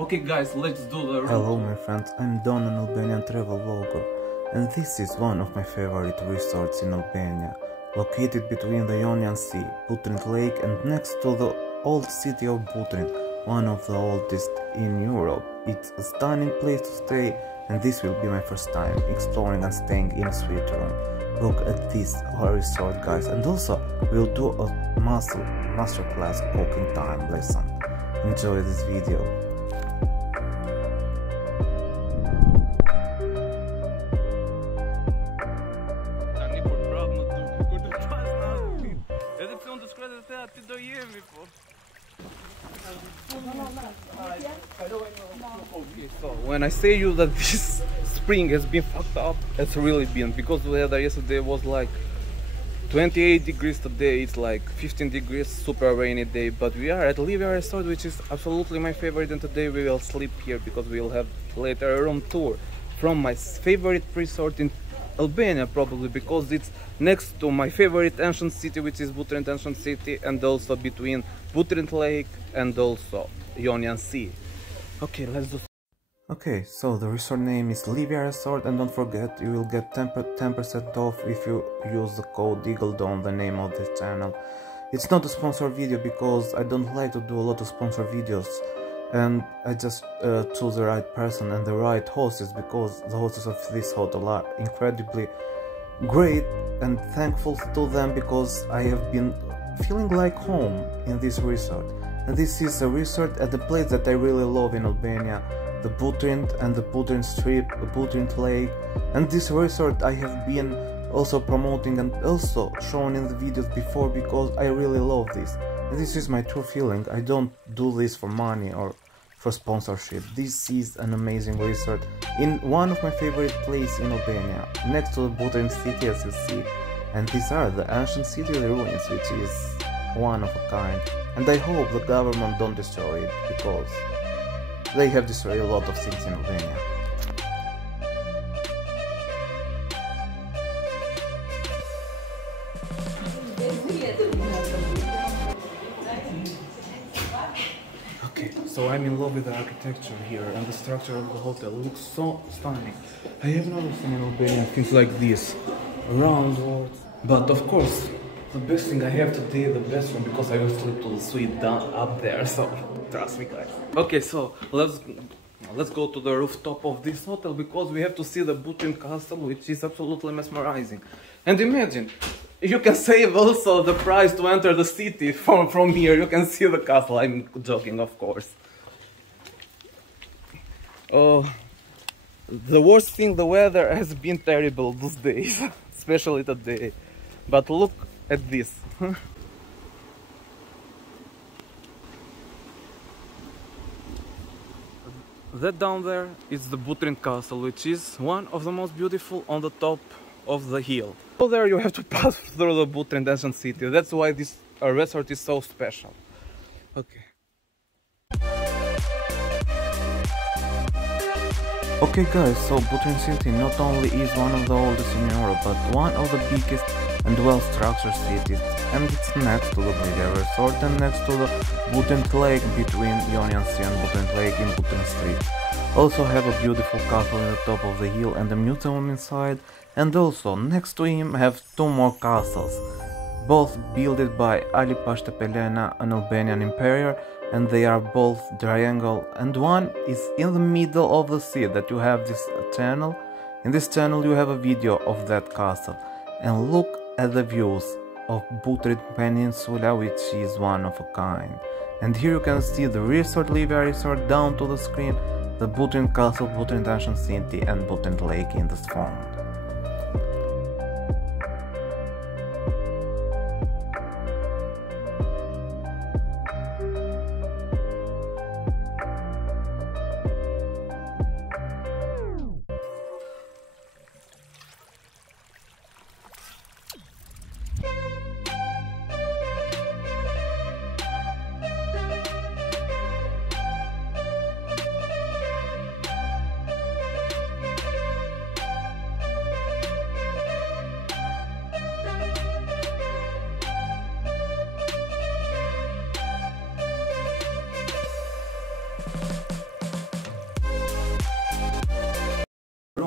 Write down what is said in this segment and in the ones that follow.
Okay guys, let's do the route. Hello my friends, I'm Don, an Albanian travel vlogger, and this is one of my favorite resorts in Albania, located between the Ionian Sea, BUTRINT Lake, and next to the old city of Butrint, one of the oldest in Europe. It's a stunning place to stay, and this will be my first time exploring and staying in a suite room. Look at this resort guys, and also we'll do a masterclass cooking time lesson. Enjoy this video. So when I say you that this spring has been fucked up, it's really been, because the weather yesterday was like 28 degrees, today it's like 15 degrees, super rainy day. But we are at Livia Resort, which is absolutely my favorite, and today we will sleep here because we will have later a room tour from my favorite resort in Albania, probably because it's next to my favorite ancient city, which is BUTRINT Ancient city, and also between BUTRINT Lake and also Ionian Sea. Okay, let's do. Okay, so the resort name is Livia Resort, and don't forget you will get 10% off if you use the code EagleDon, the name of this channel. It's not a sponsored video because I don't like to do a lot of sponsored videos, and I just choose the right person and the right hostess, because the hostess of this hotel are incredibly great, and thankful to them because I have been feeling like home in this resort. And this is a resort at the place that I really love in Albania, the BUTRINT and the BUTRINT Strip, the BUTRINT Lake. And this resort I have been also promoting and also shown in the videos before because I really love this. And this is my true feeling. I don't do this for money or for sponsorship. This is an amazing resort in one of my favorite places in Albania, next to the BUTRINT city, as you see. And these are the ancient city ruins, which is one of a kind. And I hope the government don't destroy it, because they have destroyed a lot of things in Albania. Okay, so I'm in love with the architecture here, and the structure of the hotel looks so stunning. I have never seen in Albania things like this, round walls. But of course, the best thing I have today, the best one, because I will sleep to the suite down up there, so trust me guys. Okay, so let's go to the rooftop of this hotel, because we have to see the BUTRINT castle, which is absolutely mesmerizing. And imagine, you can save also the price to enter the city from here. You can see the castle. I'm joking, of course. Oh, the worst thing, the weather has been terrible these days, especially today. But look at this. That down there is the BUTRINT castle, which is one of the most beautiful on the top of the hill. So there you have to pass through the BUTRINT Ancient city. That's why this resort is so special. Okay. Okay guys, so BUTRINT city not only is one of the oldest in Europe, but one of the biggest and well-structured cities, and it's next to the Livia Resort and next to the BUTRINT Lake, between Ionian Sea and BUTRINT Lake in BUTRINT Street. Also have a beautiful castle in the top of the hill and a museum inside, and also next to him have two more castles, both built by Ali Pashtepelena, an Albanian emperor, and they are both triangle, and one is in the middle of the sea that you have this channel. In this channel you have a video of that castle, and look at the views of BUTRINT Peninsula, which is one of a kind. And here you can see the resort, Livia Resort, down to the screen, the BUTRINT Castle, BUTRINT Ancient City, and BUTRINT Lake in the front.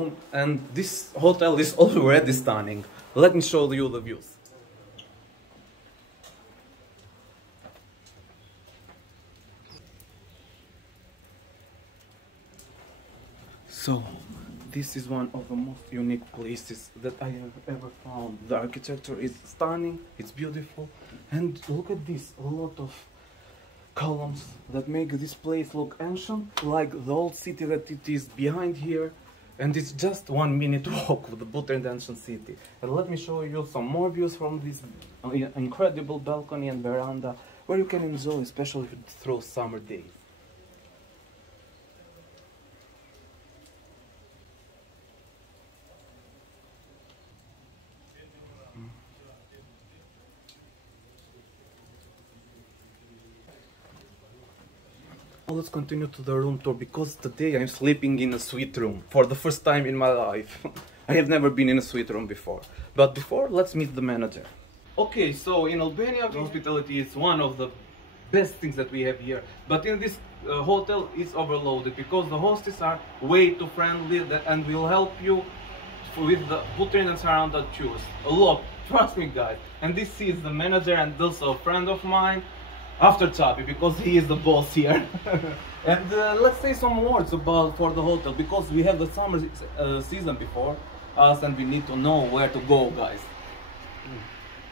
room, and this hotel is already stunning. Let me show you the views. So, this is one of the most unique places that I have ever found. The architecture is stunning, it's beautiful, and look at this, a lot of columns that make this place look ancient, like the old city that it is behind here, and it's just 1 minute walk of the BUTRINT Ancient city. And let me show you some more views from this incredible balcony and veranda, where you can enjoy, especially through summer days. Let's continue to the room tour, because today I'm sleeping in a suite room for the first time in my life. I have never been in a suite room before. But before, let's meet the manager. Okay, so in Albania, hospitality is one of the best things that we have here. But in this hotel, it's overloaded because the hostess are way too friendly and will help you with the BUTRINT and surrounded tours. A lot, trust me guys. And this is the manager and also a friend of mine. After Chapi, because he is the boss here. And let's say some words about for the hotel, because we have the summer season before us and we need to know where to go, guys.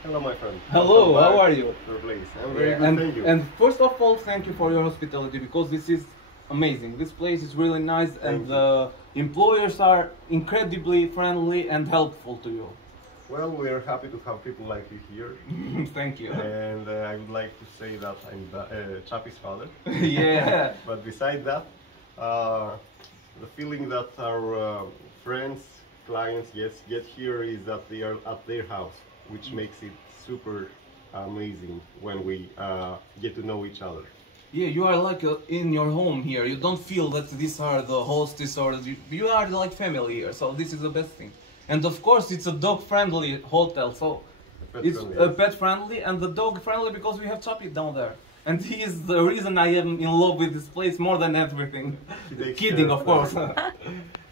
Hello, my friend. Hello, how are you? Your place. I'm very good, thank you. And first of all, thank you for your hospitality, because this is amazing. This place is really nice, and the employers are incredibly friendly and helpful to you. Well, we are happy to have people like you here. Thank you. And I would like to say that I'm Chapi's father. Yeah. But beside that, the feeling that our friends, clients get here is that they are at their house, which makes it super amazing when we get to know each other. Yeah, you are like in your home here. You don't feel that these are the hostess or you are like family here. So this is the best thing. And of course, it's a dog-friendly hotel, so it's pet-friendly and the dog-friendly because we have Chapi down there. And he is the reason I am in love with this place more than everything. Kidding, of course.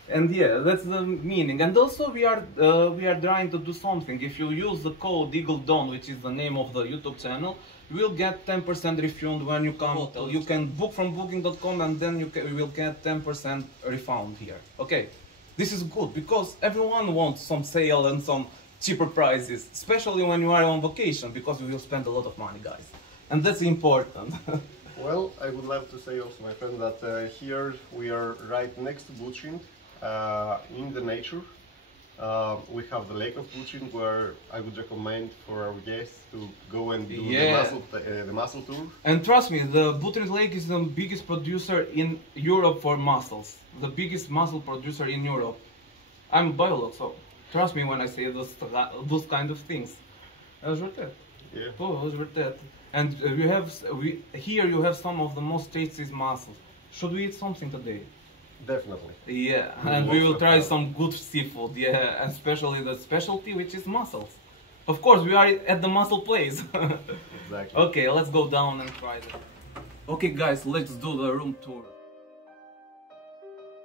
And yeah, that's the meaning. And also we are trying to do something. If you use the code EagleDawn, which is the name of the YouTube channel, you will get 10% refund when you come hotel. You can book from booking.com and then you will get 10% refund here. Okay. This is good because everyone wants some sale and some cheaper prices, especially when you are on vacation, because you will spend a lot of money, guys. And that's important. Well, I would like to say also, my friend, that here we are right next to BUTRINT, in the nature. We have the lake of BUTRINT, where I would recommend for our guests to go and do the mussel tour. And trust me, the BUTRINT lake is the biggest producer in Europe for mussels. The biggest mussel producer in Europe. I'm a biologist, so trust me when I say those kind of things. Yeah. Oh, and here you have some of the most tasty mussels. Should we eat something today? Definitely. Yeah, and we will try some good seafood, yeah, and especially the specialty, which is mussels. Of course, we are at the mussel place. Exactly. Okay, let's go down and try that. Okay guys, let's do the room tour.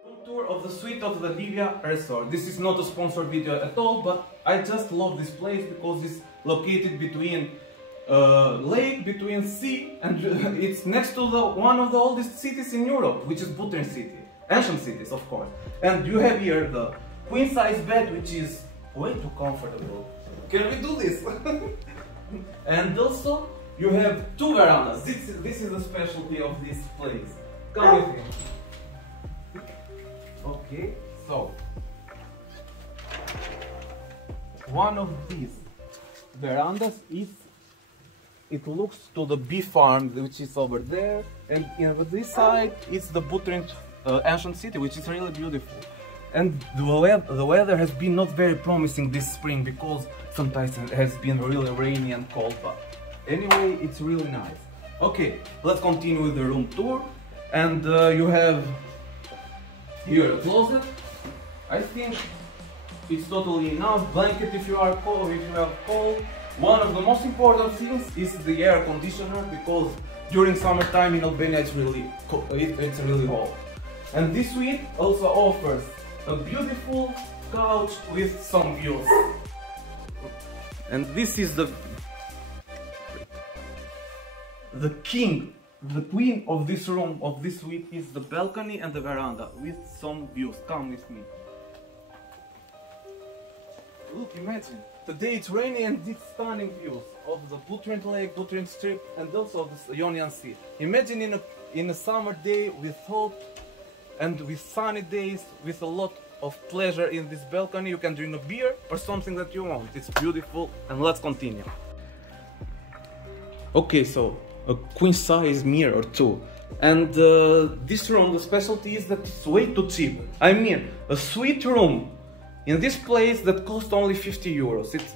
Room tour of the suite of the Livia Resort. This is not a sponsored video at all, but I just love this place because it's located between lake, between sea, and it's next to one of the oldest cities in Europe, which is BUTRINT city. Ancient cities, of course. And you have here the queen size bed, which is way too comfortable. Can we do this? And also, you have two verandas. This is the specialty of this place. Come with me. Okay, so one of these verandas it looks to the bee farm, which is over there, and on this side it's the BUTRINT Ancient city, which is really beautiful. And the weather has been not very promising this spring because sometimes it has been really rainy and cold, but anyway, it's really nice. Okay, let's continue with the room tour. And you have here a closet. I think it's totally enough. Blanket if you are cold, if you have cold. One of the most important things is the air conditioner, because during summertime in Albania it's really hot. And this suite also offers a beautiful couch with some views. And this is the king, the queen of this room, of this suite, is the balcony and the veranda with some views. Come with me. Look, imagine. Today it's rainy and it's stunning views of the BUTRINT Lake, BUTRINT Strip, and also the Ionian Sea. Imagine in a summer day with hope and with sunny days, with a lot of pleasure in this balcony. You can drink a beer or something that you want. It's beautiful, and let's continue. Okay, so a queen size mirror too. And this room, the specialty is that it's way too cheap. I mean, a suite room in this place that costs only 50 euros. It's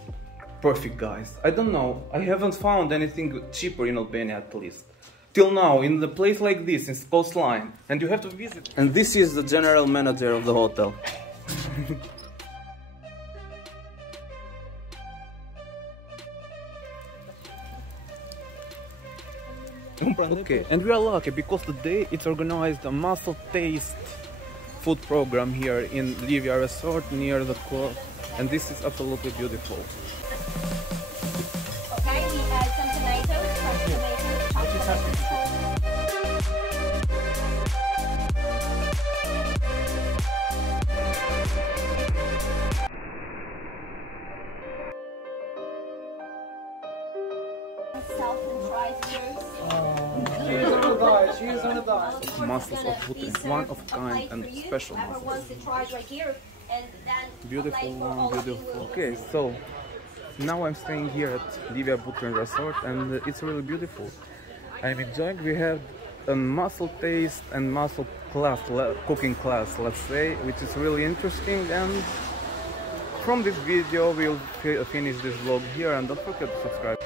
perfect, guys. I don't know, I haven't found anything cheaper in Albania, at least till now, in the place like this, in coastline, and you have to visit. And this is the general manager of the hotel. Okay, and we are lucky because today it's organized a muscle taste food program here in Livia Resort near the coast, and this is absolutely beautiful. Okay, we add some tomatoes, chopped tomatoes. Salt and try first. Cheers on the dice. Mussels of BUTRINT, one of a kind and special mussels. Beautiful one, beautiful. Okay, so now I'm staying here at Livia BUTRINT Resort, and it's really beautiful. I'm enjoying. We have a mussel taste and mussel class, cooking class, let's say, which is really interesting. And from this video, we'll finish this vlog here, and don't forget to subscribe.